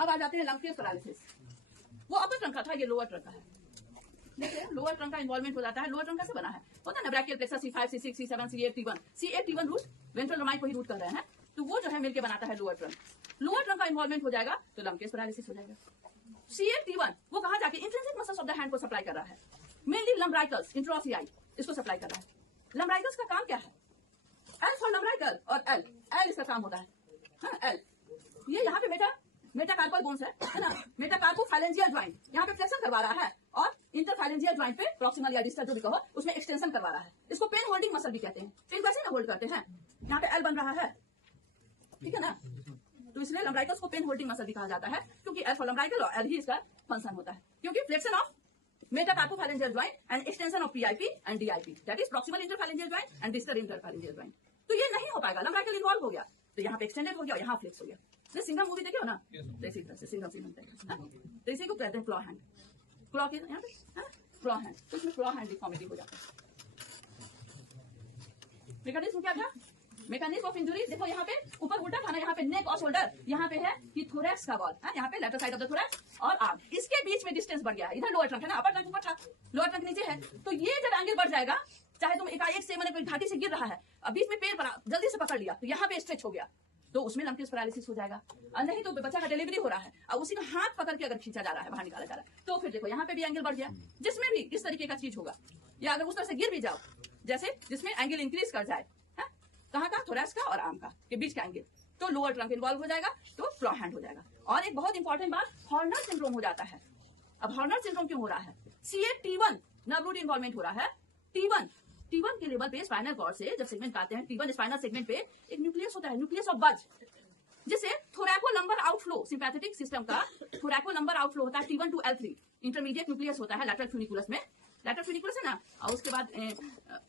अब आ जाते हैं लंकेश पैरालिसिस। वो अपर ट्रंक का था, ये लोअर ट्रंक का है। देखिए लोअर ट्रंक का इन्वॉल्वमेंट हो जाता है। लोअर ट्रंक कैसे बना है? होता है ना brachial plexus C5 C6 C7 C8 T1 C8 T1 root ventral rami को ही रूट कर रहे हैं, तो वो जो है मिलके बनाता है लोअर ट्रंक। लोअर ट्रंक का इन्वॉल्वमेंट हो जाएगा तो लंकेश पैरालिसिस हो जाएगा। C8 T1 वो कहां जाके intrinsic muscles of the hand को सप्लाई कर रहा है, मेनली लंब्राइकल्स इंट्रोसियाई इसको सप्लाई कर रहा है। लंब्राइकल्स का काम क्या है? एल फॉर लंब्राइकल और एल इसका काम होता है। हाँ, एल ये यहाँ पे मेटाकार्पल बोन्स है ना, मेटाकार्पोफैलेंजियल ज्वाइंट यहाँ पे फ्लेक्शन करवा रहा है और इंटरफैलेंजियल ज्वाइंट पे प्रॉक्सिमल या डिस्टल जो भी कहो उसमें एक्सटेंशन करवा रहा है। इसको पेन होल्डिंग मसल भी कहते हैं। पेन कैसे ना होल्ड करते हैं, यहाँ पे एल बन रहा है, ठीक है ना, तो इसलिए लंब्राइकल्स को पेन होल्डिंग मसल भी कहा जाता है, क्योंकि एल फॉर लंब्राइकल और एल ही इसका फंक्शन होता है, क्योंकि flexion of metacarpophalangeal joint and extension of PIP and DIP, that is proximal interphalangeal joint and distal interphalangeal joint. तो ये नहीं हो पाएगा, लंब्राइकल इन्वॉल्व हो गया तो यहाँ पे एक्सटेंडेड हो गया और यहाँ फ्लेक्स हो गया। जैसे सिंघम मूवी देखे हो ना, इसी तरह से सिंघम तो इसी को कहते हैं क्लॉ हैंड। क्लॉ के यहाँ पे क्लॉ हैंड, तो इसमें क्लॉ हैंड डिफॉर्मिटी हो जाता है। मैकेनिज्म क्या था? मैकेनिज्म ऑफ इंजुरी देखो, यहाँ पे ऊपर उल्टा था ना, यहाँ पे नेक और शोल्डर, यहाँ पे है कि थोरैक्स का वॉल है, यहाँ पे left side of the thorax और आर्म, इसके बीच में डिस्टेंस बढ़ गया है। इधर लोअर ट्रंक है ना, अपर ट्रंक ऊपर था, लोअर ट्रंक नीचे है, तो ये जब एंगल बढ़ जाएगा, चाहे तुम एकाएक से मैंने कोई घाटी से गिर रहा है, अब बीच में पैर पर जल्दी से पकड़ लिया तो यहाँ पे स्ट्रेच हो गया, तो उसमें लंकेश पैरालिसिस हो जाएगा। और नहीं तो बच्चा का डिलीवरी हो रहा है और उसी का हाथ पकड़ के अगर खींचा जा रहा है, बाहर निकाला जा रहा है, तो फिर देखो यहाँ पे भी एंगल बढ़ गया, जिसमें भी इस तरीके का चीज होगा, या अगर उस तरह से गिर भी जाओ जैसे जिसमें एंगल इंक्रीज कर जाए, कहाँ का? थोरैक्स का और आर्म का के बीच का एंगल, तो लोअर ट्रंक इन्वॉल्व हो जाएगा, तो क्लॉ हैंड हो जाएगा। और एक बहुत इंपॉर्टेंट बात, हॉर्नर सिंड्रोम हो जाता है। अब हॉर्नर सिंड्रोम क्यों हो रहा है? C8 T1 nerve root involvement हो रहा है। T1 के लेवल पे स्पाइनल कॉर्ड से जब सेगमेंट आते हैं, T1 स्पाइनल सेगमेंट पे एक न्यूक्लियस होता है, न्यूक्लियस ऑफ बज, जिसे थोरैकोलंबर आउटफ्लो, सिंपैथेटिक सिस्टम का थोरैकोलंबर आउटफ्लो होता है T1 to L3। Intermediate nucleus होता है लैटरल फ्यूनिकुलस में, लैटरल फ्यूनिकुलस है ना, और उसके बाद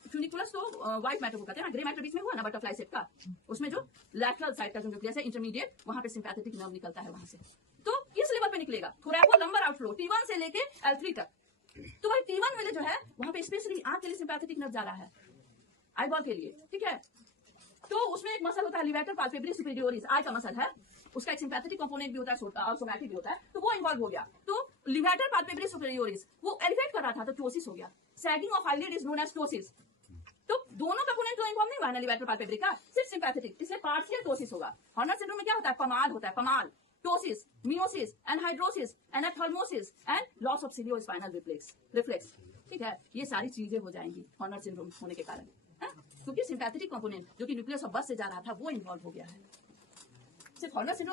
फ्यूनिकुलस तो व्हाइट मैटर को कहते हैं ना, ग्रे मैटर बीच में हुआ ना बटरफ्लाई शेप का, उसमें जो लैटरल साइड का जो न्यूक्लियस है इंटरमीडिएट, वहां पे सिंपैथेटिक नर्व निकलता है वहां से, तो किस लेवल पे निकलेगा? थोरैकोलंबर आउटफ्लो T1 से लेके L3 तक। तो भाई T1 वाले जो है वहां पे स्पेशली आंख के लिए सिंपैथेटिक नर्व जा रहा है, आईबॉल के लिए, ठीक है। तो उसमें एक मसल होता है लिवेटर पाल्पेब्री सुपेरियोरिस, आई का मसल है, उसका एक सिंपैथेटिक कंपोनेंट भी होता है और सोमैटिक भी होता है, तो वो इन्वॉल्व हो गया। तो लिवेटर पाल्पेब्री सुपेरियोरिस वो एलिवेट कर रहा था तो टोसिस हो गया। Sagging of eyelid is known as ptosis. तो दोनों कंपोनेंट तो इन्वॉल्व नहीं हुआ है ना लिवेटर पाल्पेब्री का, सिर्फ सिंपैथेटिक, इसलिए पार्शियल टोसिस होगा। हॉर्नर सिंड्रोम में क्या होता है? पमाल होता है, पमाल, ptosis, miosis, anhidrosis, enophthalmos and loss of ciliospinal reflex, ठीक है। ये सारी चीजें हो जाएंगी हॉर्नर सिंड्रोम होने के कारण, क्योंकि सिंपैथेटिक कंपोनेंट जो कि न्यूक्लियस ऑफ बस से जा रहा था वो इन्वॉल्व हो गया है। सिर्फ हॉर्नर सिंड्रोम